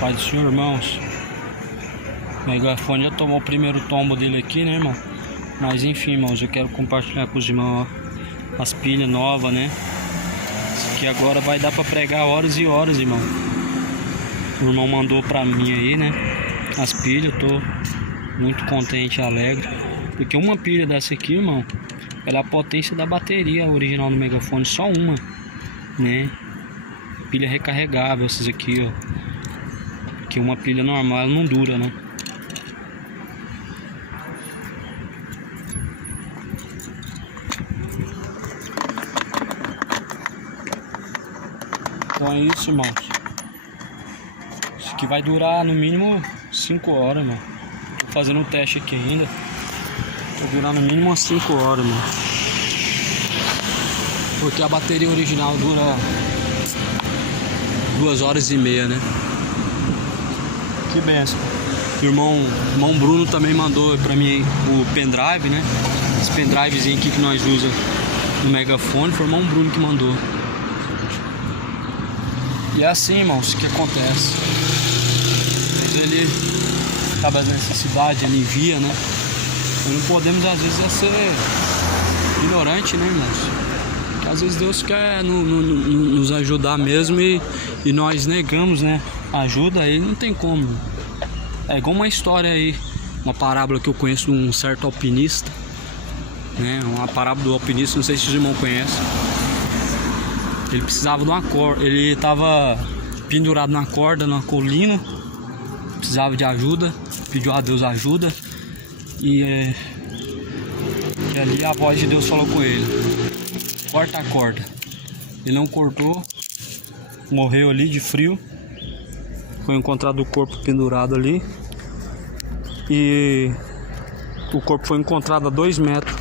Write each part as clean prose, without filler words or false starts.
Pai do Senhor, irmãos. O megafone já tomou o primeiro tombo dele aqui, né, irmão? Mas enfim, irmãos, eu quero compartilhar com os irmãos, ó, as pilhas novas, né? Isso aqui agora vai dar pra pregar horas e horas, irmão. O irmão mandou pra mim aí, né? As pilhas, eu tô muito contente e alegre. Porque uma pilha dessa aqui, irmão, ela é a potência da bateria original do megafone, só uma, né? Pilha recarregável, essas aqui, ó. Que uma pilha normal ela não dura, né? Então é isso, irmãos. Isso aqui vai durar no mínimo 5 horas, irmão. Tô fazendo um teste aqui ainda. Vai durar no mínimo umas 5 horas, irmão. Porque a bateria original dura 2 horas e meia, né? Que benção. O irmão Bruno também mandou pra mim o pendrive, né? Esse pendrivezinho aqui que nós usamos no megafone. Foi o irmão Bruno que mandou. E é assim, irmãos, que acontece. Mas ele acaba as necessidades, ele envia, né? Nós não podemos, às vezes, ser ignorante, né, irmãos? Às vezes Deus quer nos ajudar mesmo e nós negamos, né? Ajuda aí, não tem como. É igual uma história aí, uma parábola que eu conheço de um certo alpinista, né? Uma parábola do alpinista, não sei se os irmãos conhecem. Ele precisava de uma corda, ele estava pendurado na corda, na colina, precisava de ajuda, pediu a Deus ajuda e ali a voz de Deus falou com ele: corta a corda. Ele não cortou, morreu ali de frio. Foi encontrado o corpo pendurado ali e o corpo foi encontrado a 2 metros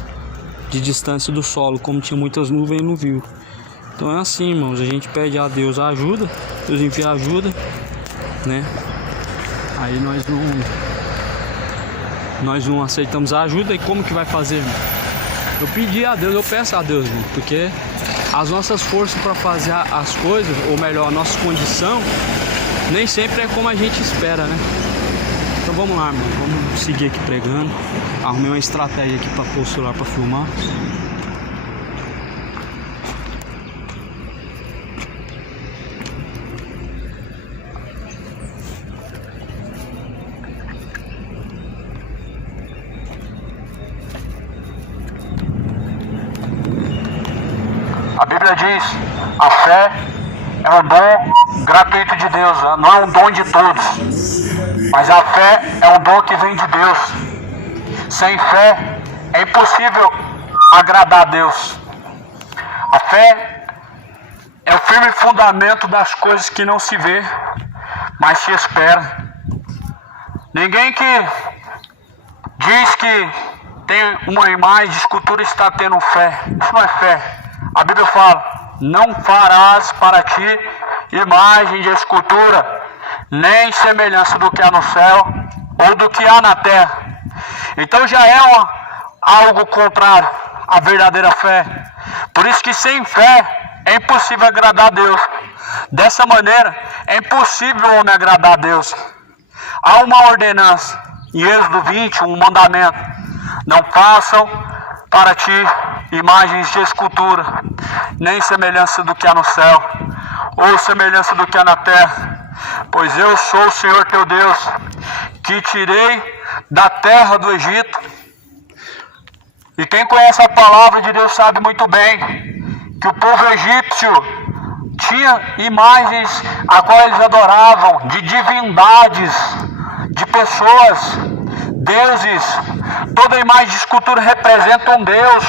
de distância do solo. Como tinha muitas nuvens, ele não viu. Então é assim, irmãos, a gente pede a Deus ajuda, Deus envia ajuda, né? Aí nós não aceitamos a ajuda. E como que vai fazer, irmão? Eu pedi a Deus, eu peço a Deus, irmão, porque as nossas forças para fazer as coisas, ou melhor, a nossa condição, nem sempre é como a gente espera, né? Então vamos lá, irmão. Vamos seguir aqui pregando. Arrumei uma estratégia aqui para pôr o celular para filmar. A Bíblia diz: a fé é um dom gratuito de Deus, não é um dom de todos, mas a fé é um dom que vem de Deus. Sem fé é impossível agradar a Deus. A fé é o firme fundamento das coisas que não se vê, mas se espera. Ninguém que diz que tem uma imagem de escultura está tendo fé. Isso não é fé. A Bíblia fala: não farás para ti imagem de escultura, nem semelhança do que há no céu ou do que há na terra. Então já é algo contrário à verdadeira fé. Por isso que sem fé é impossível agradar a Deus. Dessa maneira é impossível o homem agradar a Deus. Há uma ordenança em Êxodo 20, um mandamento: não façam para ti imagens de escultura, nem semelhança do que há no céu, ou semelhança do que há na terra. Pois eu sou o Senhor teu Deus, que tirei da terra do Egito. E quem conhece a palavra de Deus sabe muito bem que o povo egípcio tinha imagens a qual eles adoravam, de divindades, de pessoas, deuses. Toda imagem de escultura representa um Deus.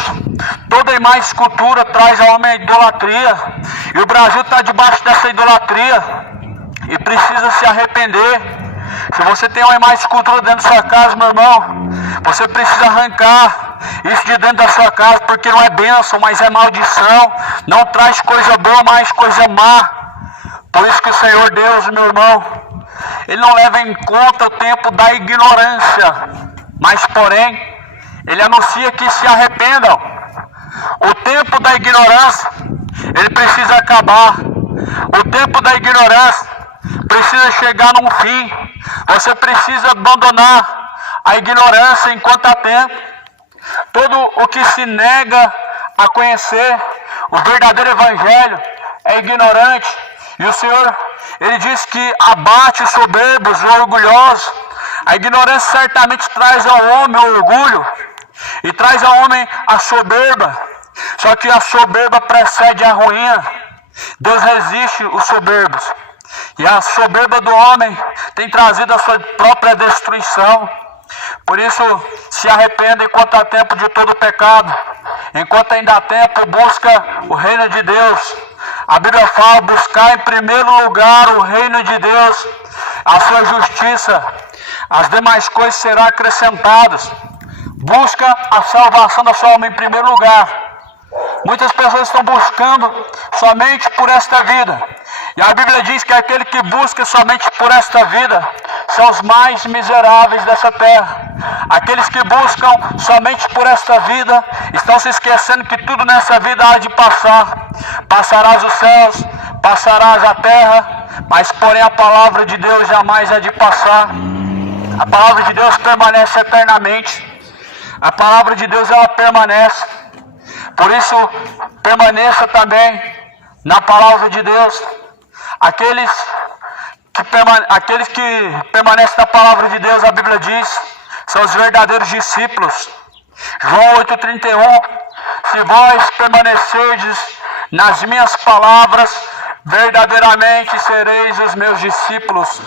Toda imagem de escultura traz ao homem a idolatria. E o Brasil está debaixo dessa idolatria e precisa se arrepender. Se você tem uma imagem de escultura dentro da sua casa, meu irmão, você precisa arrancar isso de dentro da sua casa, porque não é bênção, mas é maldição. Não traz coisa boa, mas coisa má. Por isso que o Senhor Deus, meu irmão, Ele não leva em conta o tempo da ignorância, mas porém Ele anuncia que se arrependam. O tempo da ignorância, ele precisa acabar. O tempo da ignorância precisa chegar num fim. Você precisa abandonar a ignorância enquanto há tempo. Todo o que se nega a conhecer o verdadeiro evangelho é ignorante. E o Senhor, Ele diz que abate os soberbos, os orgulhosos. A ignorância certamente traz ao homem o orgulho e traz ao homem a soberba. Só que a soberba precede a ruína. Deus resiste os soberbos. E a soberba do homem tem trazido a sua própria destruição. Por isso, se arrependa enquanto há tempo de todo pecado. Enquanto ainda há tempo, busca o reino de Deus. A Bíblia fala: buscar em primeiro lugar o reino de Deus, a sua justiça. As demais coisas serão acrescentadas. Busca a salvação da sua alma em primeiro lugar. Muitas pessoas estão buscando somente por esta vida. E a Bíblia diz que aquele que busca somente por esta vida são os mais miseráveis dessa terra. Aqueles que buscam somente por esta vida estão se esquecendo que tudo nessa vida há de passar. Passarás os céus, passarás a terra, mas porém a palavra de Deus jamais há de passar. A palavra de Deus permanece eternamente. A palavra de Deus, ela permanece. Por isso, permaneça também na palavra de Deus. Aqueles que permanecem na palavra de Deus, a Bíblia diz, são os verdadeiros discípulos. João 8,31: se vós permanecerdes nas minhas palavras, verdadeiramente sereis os meus discípulos.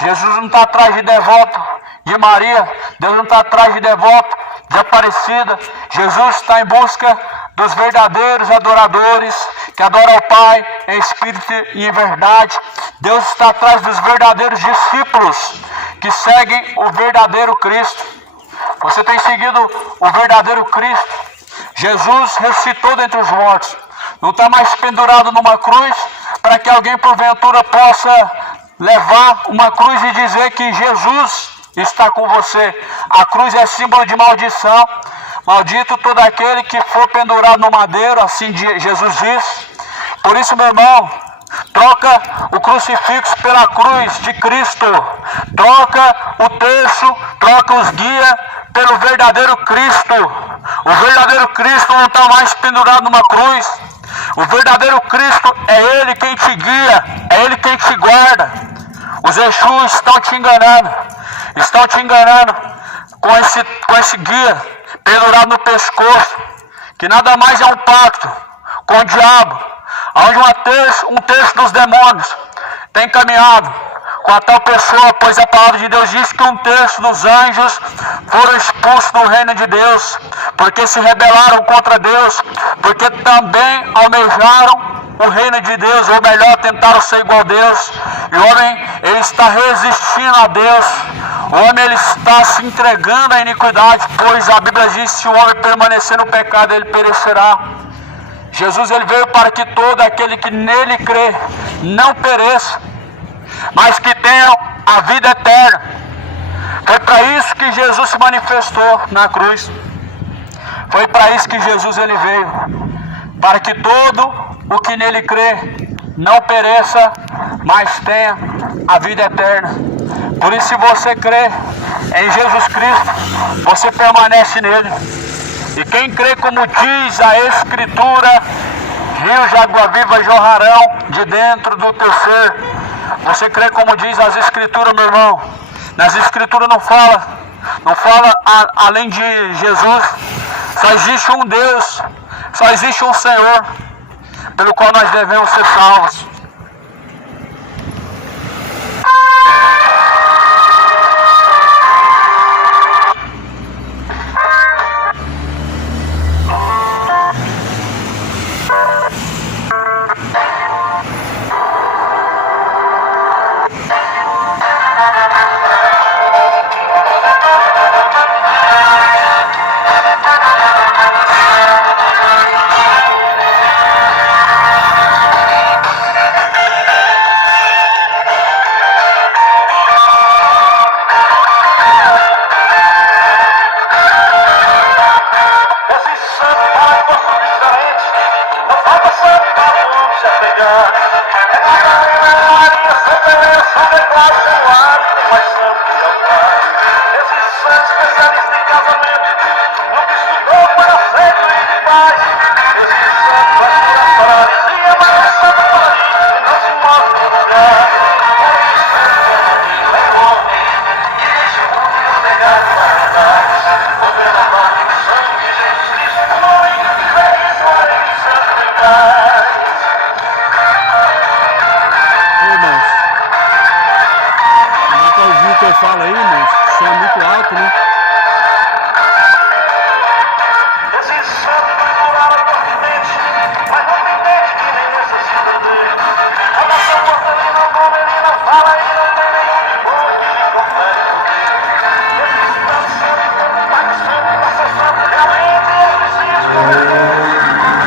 Jesus não está atrás de devoto de Maria. Deus não está atrás de devoto de Aparecida. Jesus está em busca dos verdadeiros adoradores que adoram ao Pai em espírito e em verdade. Deus está atrás dos verdadeiros discípulos que seguem o verdadeiro Cristo. Você tem seguido o verdadeiro Cristo? Jesus ressuscitou dentre os mortos. Não está mais pendurado numa cruz para que alguém porventura possa levar uma cruz e dizer que Jesus está com você. A cruz é símbolo de maldição. Maldito todo aquele que for pendurado no madeiro, assim Jesus diz. Por isso, meu irmão, troca o crucifixo pela cruz de Cristo. Troca o terço, troca os guias pelo verdadeiro Cristo. O verdadeiro Cristo não está mais pendurado numa cruz. O verdadeiro Cristo é Ele quem te guia, é Ele quem te guarda. Os Exus estão te enganando com esse guia pendurado no pescoço, que nada mais é um pacto com o diabo, onde um terço dos demônios tem caminhado com a tal pessoa, pois a palavra de Deus diz que um terço dos anjos foram expulsos do reino de Deus, porque se rebelaram contra Deus, porque também almejaram o reino de Deus, ou melhor, tentaram ser igual a Deus. E o homem, ele está resistindo a Deus. O homem, ele está se entregando à iniquidade, pois a Bíblia diz que se o homem permanecer no pecado, ele perecerá. Jesus, ele veio para que todo aquele que nele crê não pereça, mas que tenha a vida eterna. Foi para isso que Jesus se manifestou na cruz. Foi para isso que Jesus, ele veio, para que todo o que nele crê não pereça, mas tenha a vida eterna. Por isso, se você crê em Jesus Cristo, você permanece nele. E quem crê, como diz a Escritura, rios de água viva jorrarão de dentro do teu ser. Você crê como diz as Escrituras, meu irmão? Nas Escrituras não fala além de Jesus. Só existe um Deus, só existe um Senhor, pelo qual nós devemos ser salvos. agacham no ar, tem mais santo que altar. Esse santo especialista em casamento, nunca estudou para sexo e de paz. Esse santo vai curar paralisia, mas não sabe parir e não se mostra no lugar. É o homem que deixa o mundo e o legado para trás. Governa a mão e o sangue de Jesus Cristo, o homem que fizer isso, a ele santo em paz. Irmãos, dá pra ouvir o que eu falo aí, irmãos? O som é muito alto, né? Esse santo vai curar a dor de dente, mas não tem dente que nem necessita dele. A nação porcelina, governa, fala e não tem nenhum de bom que lhe confere poder. Esse santo como um pai santo, passa santo, realmente é preciso morrer.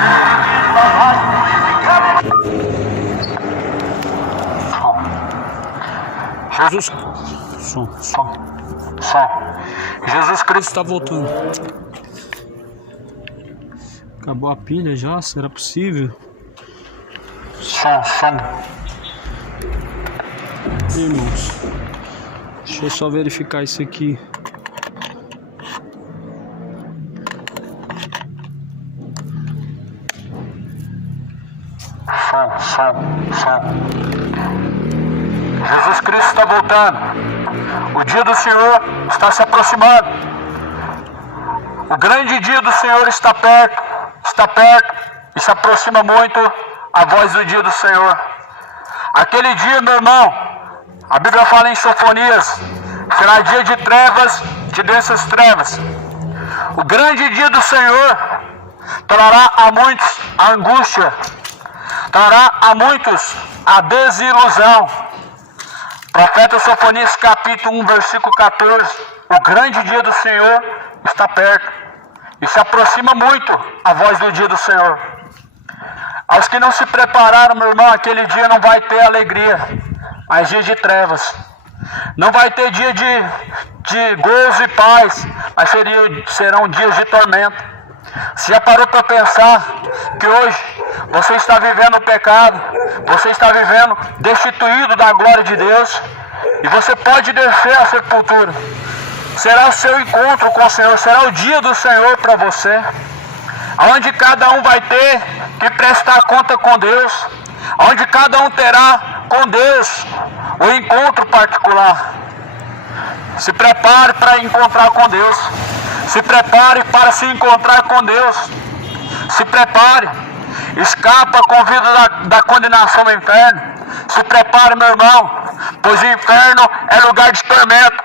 E lá vai purificado. Jesus. Som. Jesus Cristo. Está voltando. Acabou a pilha já? Será possível? Som. Irmãos, deixa eu só verificar isso aqui. Som. Jesus Cristo está voltando. O dia do Senhor está se aproximando. O grande dia do Senhor está perto e se aproxima muito a voz do dia do Senhor. Aquele dia, meu irmão, a Bíblia fala em Sofonias, será dia de trevas, de densas trevas. O grande dia do Senhor trará a muitos a angústia, trará a muitos a desilusão. Profeta Sofonias capítulo 1, versículo 14. O grande dia do Senhor está perto e se aproxima muito a voz do dia do Senhor. Aos que não se prepararam, meu irmão, aquele dia não vai ter alegria, mas dia de trevas. Não vai ter dia de gozo e paz, mas serão dias de tormento. Você já parou para pensar que hoje você está vivendo o pecado, você está vivendo destituído da glória de Deus, e você pode descer à sepultura? Será o seu encontro com o Senhor, será o dia do Senhor para você, onde cada um vai ter que prestar conta com Deus, onde cada um terá com Deus o encontro particular. Se prepare para encontrar com Deus. Se prepare para se encontrar com Deus. Se prepare. Escapa com vida da condenação do inferno. Se prepare, meu irmão, pois o inferno é lugar de tormento,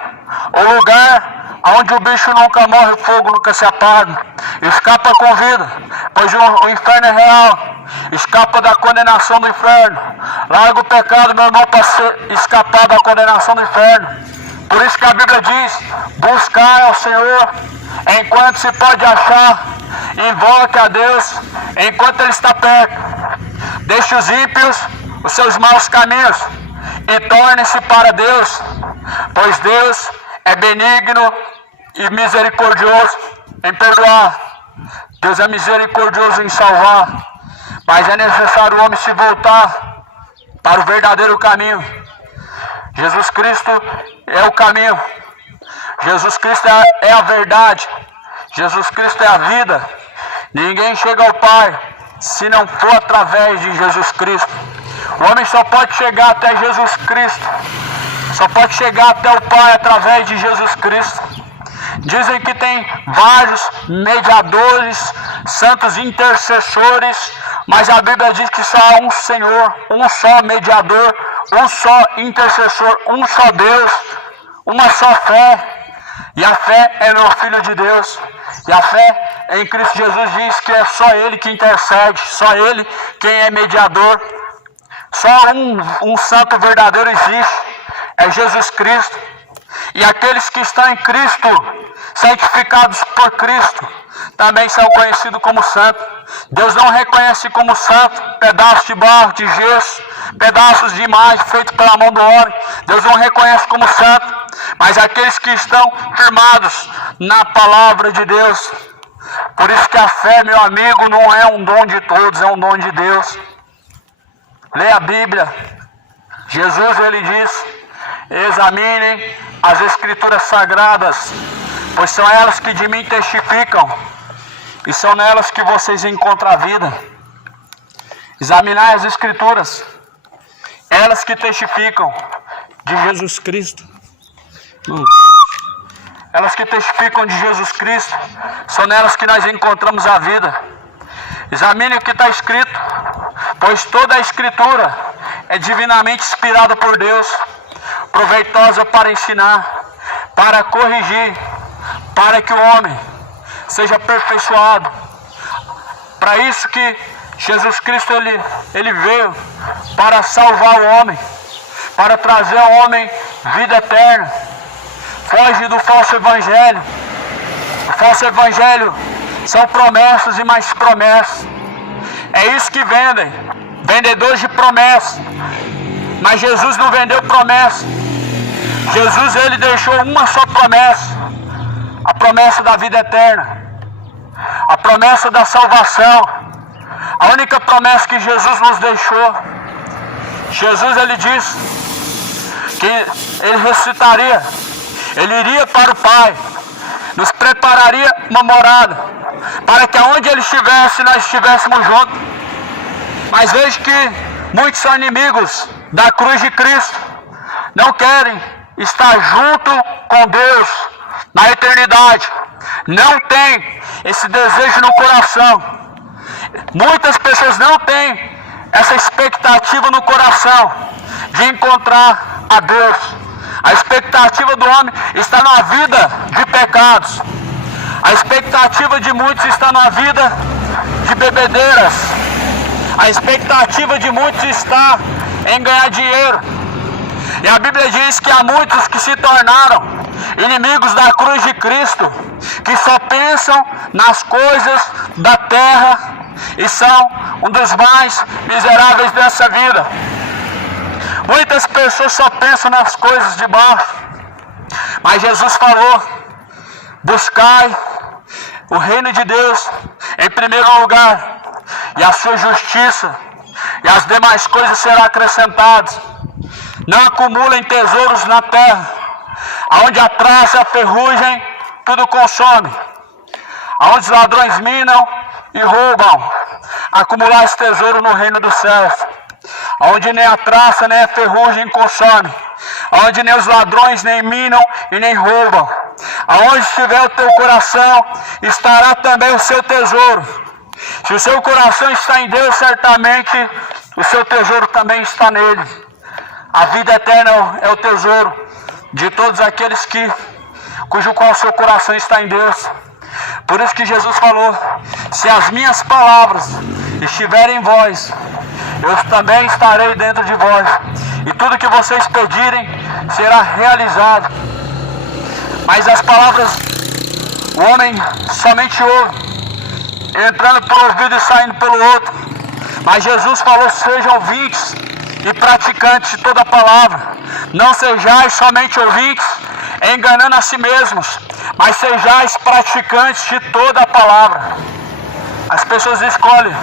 o lugar onde o bicho nunca morre, o fogo nunca se apaga. Escapa com vida, pois o inferno é real. Escapa da condenação do inferno. Larga o pecado, meu irmão, para escapar da condenação do inferno. Por isso que a Bíblia diz: buscar ao Senhor enquanto se pode achar, invoque a Deus enquanto Ele está perto. Deixe os ímpios os seus maus caminhos e torne-se para Deus, pois Deus é benigno e misericordioso em perdoar. Deus é misericordioso em salvar, mas é necessário o homem se voltar para o verdadeiro caminho. Jesus Cristo é o caminho. Jesus Cristo é a verdade. Jesus Cristo é a vida. Ninguém chega ao Pai se não for através de Jesus Cristo. O homem só pode chegar até Jesus Cristo, só pode chegar até o Pai através de Jesus Cristo. Dizem que tem vários mediadores, santos intercessores, mas a Bíblia diz que só há um Senhor, um só mediador, um só intercessor, um só Deus, uma só fé. E a fé é no Filho de Deus. E a fé em Cristo Jesus diz que é só Ele que intercede, só Ele quem é mediador. Só um santo verdadeiro existe, é Jesus Cristo. E aqueles que estão em Cristo, santificados por Cristo, também são conhecidos como santos. Deus não reconhece como santo pedaços de barro, de gesso, pedaços de imagem feitos pela mão do homem. Deus não reconhece como santo, mas aqueles que estão firmados na palavra de Deus. Por isso que a fé, meu amigo, não é um dom de todos, é um dom de Deus. Leia a Bíblia. Jesus, ele diz Examinem as Escrituras Sagradas, pois são elas que de mim testificam, e são nelas que vocês encontram a vida. Examinai as Escrituras, elas que testificam de Jesus Cristo. Elas que testificam de Jesus Cristo, são nelas que nós encontramos a vida. Examine o que está escrito, pois toda a Escritura é divinamente inspirada por Deus, proveitosa para ensinar, para corrigir, para que o homem seja aperfeiçoado. Para isso que Jesus Cristo ele veio para salvar o homem, para trazer ao homem vida eterna. Foge do falso evangelho. O falso evangelho são promessas e mais promessas. É isso que vendem, vendedores de promessas. Mas Jesus não vendeu promessa. Jesus ele deixou uma só promessa, a promessa da vida eterna, a promessa da salvação. A única promessa que Jesus nos deixou. Jesus ele disse que ele ressuscitaria, ele iria para o Pai, nos prepararia uma morada, para que aonde ele estivesse, nós estivéssemos juntos. Mas veja que muitos são inimigos da cruz de Cristo, não querem estar junto com Deus na eternidade, não tem esse desejo no coração. Muitas pessoas não têm essa expectativa no coração de encontrar a Deus. A expectativa do homem está numa vida de pecados. A expectativa de muitos está numa vida de bebedeiras. A expectativa de muitos está em ganhar dinheiro. E a Bíblia diz que há muitos que se tornaram inimigos da cruz de Cristo, que só pensam nas coisas da terra e são um dos mais miseráveis dessa vida. Muitas pessoas só pensam nas coisas de baixo, mas Jesus falou: buscai o reino de Deus em primeiro lugar, e a sua justiça, e as demais coisas serão acrescentadas. Não acumulem tesouros na terra, aonde a traça e a ferrugem tudo consome, aonde os ladrões minam e roubam. Acumular esse tesouro no reino dos céus, onde nem a traça nem a ferrugem consome, onde nem os ladrões nem minam e nem roubam. Aonde estiver o teu coração, estará também o seu tesouro. Se o seu coração está em Deus, certamente o seu tesouro também está nele. A vida eterna é o tesouro de todos aqueles cujo qual o seu coração está em Deus. Por isso que Jesus falou: se as minhas palavras estiverem em vós, eu também estarei dentro de vós, e tudo que vocês pedirem será realizado. Mas as palavras o homem somente ouve, entrando por um ouvido e saindo pelo outro. Mas Jesus falou: sejam ouvintes e praticantes de toda a palavra. Não sejais somente ouvintes, enganando a si mesmos, mas sejais praticantes de toda a palavra. As pessoas escolhem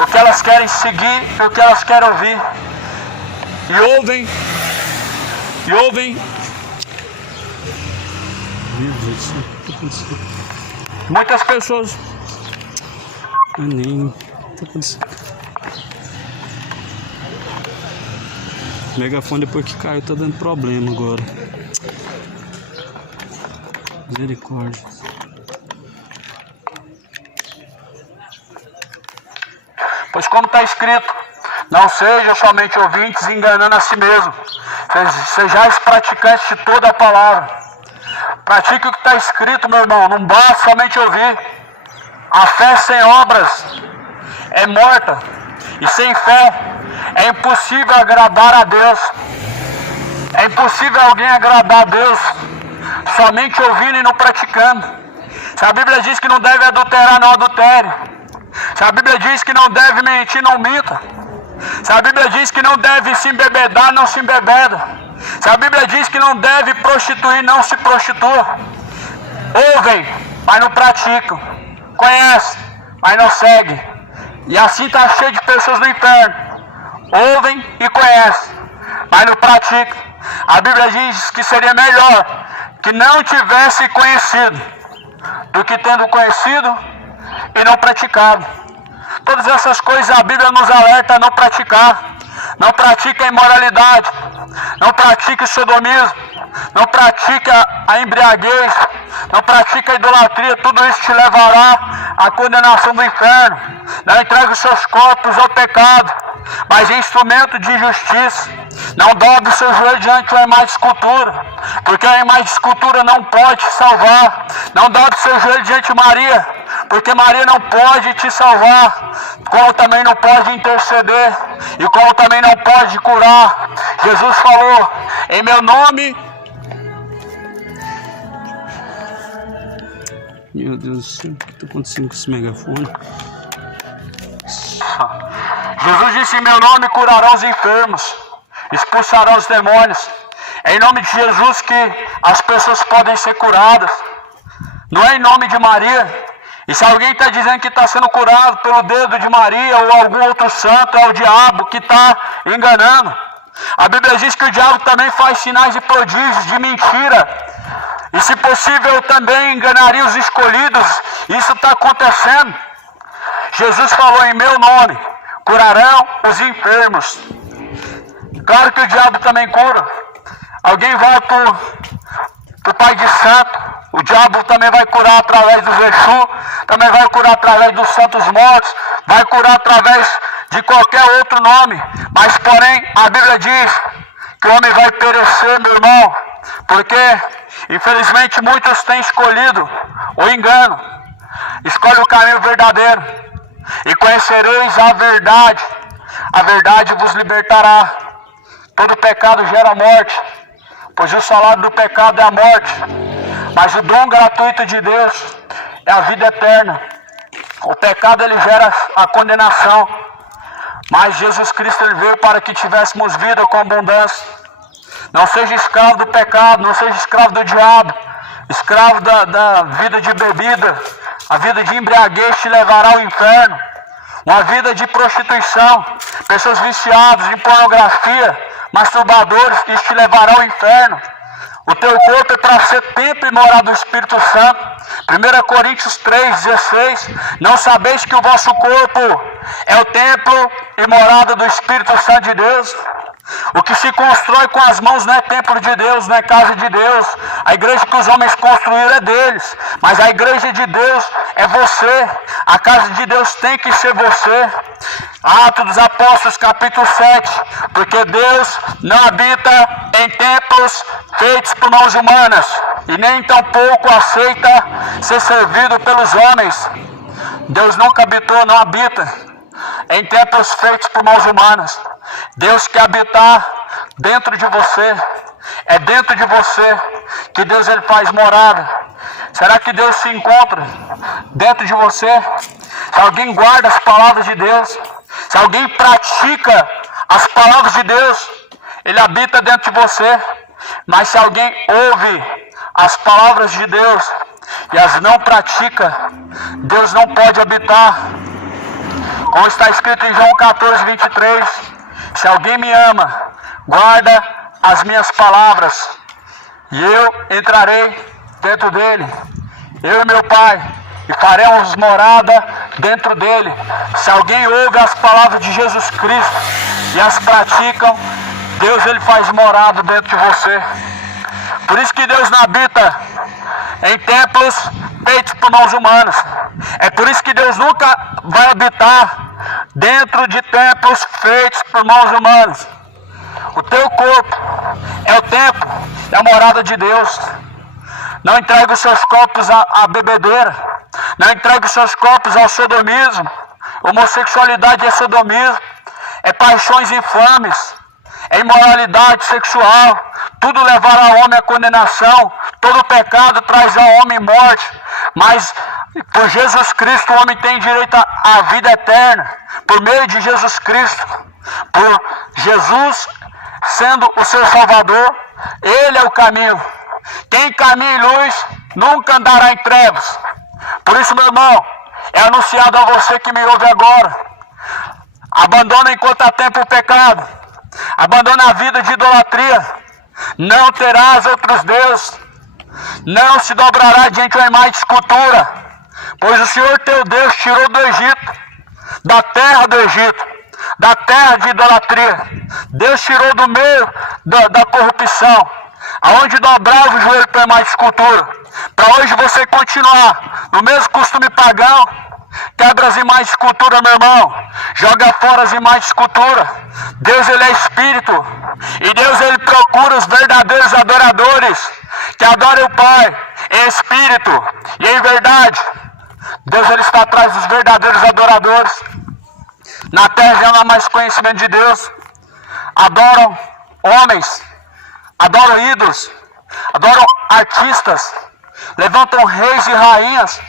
o que elas querem seguir e o que elas querem ouvir. E ouvem. Muitas pessoas. O megafone depois que caiu tá dando problema agora. Misericórdia. Pois como está escrito: não sejam somente ouvintes, enganando a si mesmo, sejais praticantes de toda a palavra. Pratique o que está escrito, meu irmão. Não basta somente ouvir. A fé sem obras é morta, e sem fé é impossível agradar a Deus. É impossível alguém agradar a Deus somente ouvindo e não praticando. Se a Bíblia diz que não deve adulterar, não adultere. Se a Bíblia diz que não deve mentir, não minta. Se a Bíblia diz que não deve se embebedar, não se embebeda. Se a Bíblia diz que não deve prostituir, não se prostitua. Ouvem, mas não praticam. Conhecem, mas não seguem. E assim está cheio de pessoas no inferno. Ouvem e conhecem, mas não pratica. A Bíblia diz que seria melhor que não tivesse conhecido do que tendo conhecido e não praticado. Todas essas coisas a Bíblia nos alerta a não praticar. Não pratique a imoralidade, não pratique o sodomismo, não pratique a embriaguez, não pratique a idolatria. Tudo isso te levará à condenação do inferno. Não entregue os seus corpos ao pecado, mas é instrumento de justiça. Não dobre o seu joelho diante de uma imagem de escultura, porque a imagem de escultura não pode te salvar. Não dobre o seu joelho diante de Maria, porque Maria não pode te salvar, como também não pode interceder, e como também não pode curar. Jesus falou, em meu nome... Meu Deus do céu, o que está acontecendo com esse megafone? Jesus disse, em meu nome curarão os enfermos, expulsarão os demônios. É em nome de Jesus que as pessoas podem ser curadas. Não é em nome de Maria. E se alguém está dizendo que está sendo curado pelo dedo de Maria ou algum outro santo, é o diabo que está enganando. A Bíblia diz que o diabo também faz sinais de prodígios, de mentira. E se possível também enganaria os escolhidos. Isso está acontecendo. Jesus falou, em meu nome curarão os enfermos. Claro que o diabo também cura. Alguém vai para o Pai de Santo, o diabo também vai curar através do Exu, também vai curar através dos santos mortos, vai curar através de qualquer outro nome. Mas porém a Bíblia diz que o homem vai perecer, meu irmão, porque infelizmente muitos têm escolhido o engano. Escolhe o caminho verdadeiro e conhecereis a verdade vos libertará. Todo pecado gera morte, pois o salário do pecado é a morte, mas o dom gratuito de Deus é a vida eterna. O pecado ele gera a condenação, mas Jesus Cristo ele veio para que tivéssemos vida com abundância. Não seja escravo do pecado, não seja escravo do diabo, escravo da vida de bebida. A vida de embriaguez te levará ao inferno. Uma vida de prostituição, pessoas viciadas em pornografia, masturbadores, isso te levará ao inferno. O teu corpo é para ser templo e morada do Espírito Santo. 1 Coríntios 3,16. Não sabeis que o vosso corpo é o templo e morada do Espírito Santo de Deus? O que se constrói com as mãos não é templo de Deus, não é casa de Deus. A igreja que os homens construíram é deles, mas a igreja de Deus é você. A casa de Deus tem que ser você. Atos dos Apóstolos, capítulo 7. Porque Deus não habita em templos feitos por mãos humanas, e nem tampouco aceita ser servido pelos homens. Deus nunca habitou, não habita em templos feitos por mãos humanas. Deus quer habitar dentro de você. É dentro de você que Deus ele faz morada. Será que Deus se encontra dentro de você? Se alguém guarda as palavras de Deus, se alguém pratica as palavras de Deus, ele habita dentro de você. Mas se alguém ouve as palavras de Deus e as não pratica, Deus não pode habitar. Como está escrito em João 14:23, se alguém me ama, guarda as minhas palavras, e eu entrarei dentro dele, eu e meu Pai, e faremos morada dentro dele. Se alguém ouve as palavras de Jesus Cristo e as praticam, Deus ele faz morada dentro de você. Por isso que Deus não habita em templos feitos por mãos humanas. É por isso que Deus nunca vai habitar dentro de templos feitos por mãos humanas. O teu corpo é o templo, é a morada de Deus. Não entregue os seus corpos à bebedeira. Não entregue os seus corpos ao sodomismo. Homossexualidade é sodomismo. É paixões infames. É imoralidade sexual. Tudo levará ao homem à condenação. Todo pecado traz ao homem morte. Mas por Jesus Cristo o homem tem direito à vida eterna. Por meio de Jesus Cristo. Por Jesus sendo o seu Salvador. Ele é o caminho. Quem caminha em luz nunca andará em trevas. Por isso, meu irmão, é anunciado a você que me ouve agora: abandona enquanto há tempo o pecado. Abandona a vida de idolatria. Não terás outros deuses. Não se dobrará diante de uma imagem de escultura. Pois o Senhor teu Deus tirou do Egito, da terra do Egito, da terra de idolatria. Deus tirou do meio da corrupção, aonde dobrava o joelho para a imagem de escultura. Para hoje você continuar no mesmo costume pagão, quebra as imagens de escultura, meu irmão. Joga fora as imagens de escultura. Deus, ele é espírito. E Deus, ele procura os verdadeiros adoradores, que adorem o Pai em espírito e em verdade. Deus, ele está atrás dos verdadeiros adoradores. Na terra já não há mais conhecimento de Deus. Adoram homens, adoram ídolos, adoram artistas, levantam reis e rainhas,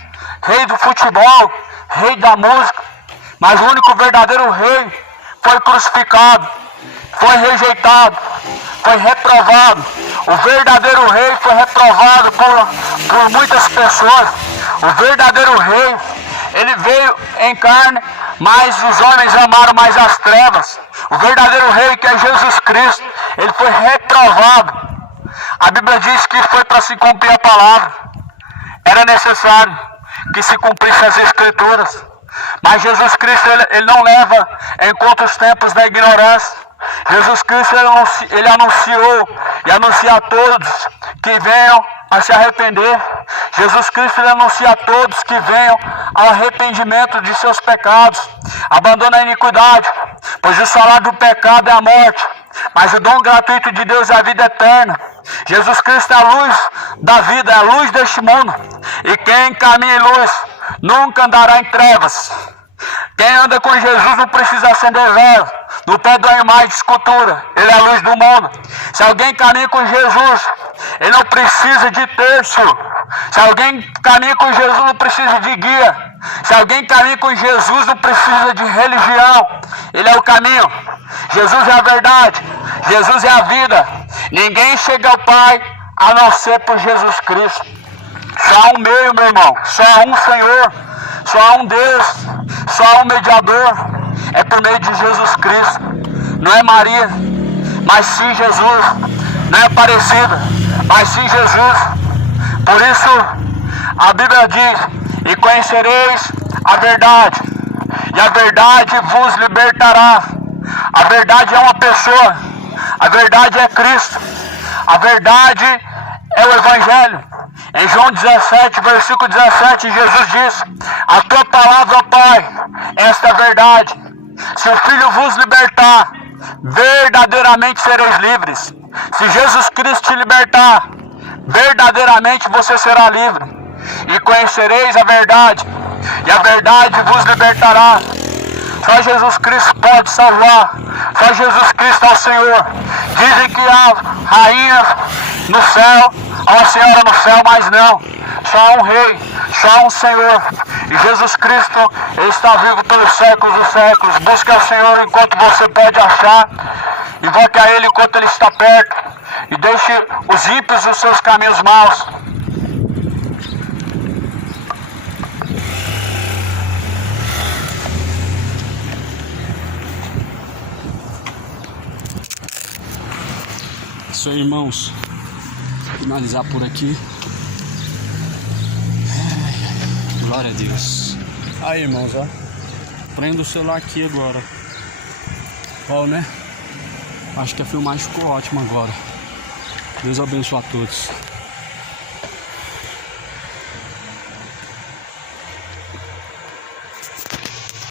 rei do futebol, rei da música, mas o único verdadeiro rei foi crucificado, foi rejeitado, foi reprovado. O verdadeiro rei foi reprovado por muitas pessoas. O verdadeiro rei, ele veio em carne, mas os homens amaram mais as trevas. O verdadeiro rei, que é Jesus Cristo, ele foi reprovado. A Bíblia diz que foi para se cumprir a palavra. Era necessário que se cumprisse as Escrituras. Mas Jesus Cristo, ele não leva em conta os tempos da ignorância. Jesus Cristo, ele anunciou e anuncia a todos que venham a se arrepender. Jesus Cristo, ele anuncia a todos que venham ao arrependimento de seus pecados. Abandona a iniquidade, pois o salário do pecado é a morte, mas o dom gratuito de Deus é a vida eterna. Jesus Cristo é a luz da vida, é a luz deste mundo. E quem caminha em luz nunca andará em trevas. Quem anda com Jesus não precisa acender vela no pé de uma imagem de escultura. Ele é a luz do mundo. Se alguém caminha com Jesus, ele não precisa de terço. Se alguém caminha com Jesus, não precisa de guia. Se alguém caminha com Jesus, não precisa de religião. Ele é o caminho. Jesus é a verdade. Jesus é a vida. Ninguém chega ao Pai a não ser por Jesus Cristo. Só há um meio, meu irmão. Só há um Senhor. Só há um Deus. Só há um mediador. É por meio de Jesus Cristo. Não é Maria, mas sim Jesus. Não é Aparecida, mas sim Jesus. Por isso a Bíblia diz: e conhecereis a verdade, e a verdade vos libertará. A verdade é uma pessoa. A verdade é Cristo. A verdade é o Evangelho. Em João 17, versículo 17, Jesus diz: a tua palavra, Pai, esta é a verdade. Se o Filho vos libertar, verdadeiramente sereis livres. Se Jesus Cristo te libertar, verdadeiramente você será livre. E conhecereis a verdade, e a verdade vos libertará. Só Jesus Cristo pode salvar. Só Jesus Cristo é o Senhor. Dizem que há rainhas no céu, há uma senhora no céu, mas não. Só há um rei, só há um Senhor. E Jesus Cristo, ele está vivo pelos séculos dos séculos. Busque ao Senhor enquanto você pode achar. Invoque a Ele enquanto Ele está perto. E deixe os ímpios os seus caminhos maus. Isso aí, irmãos. Vou finalizar por aqui. Glória a Deus. Aí, irmãos, ó. Prendo o celular aqui agora. Ó, né? Acho que a filmagem ficou ótima agora. Deus abençoe a todos.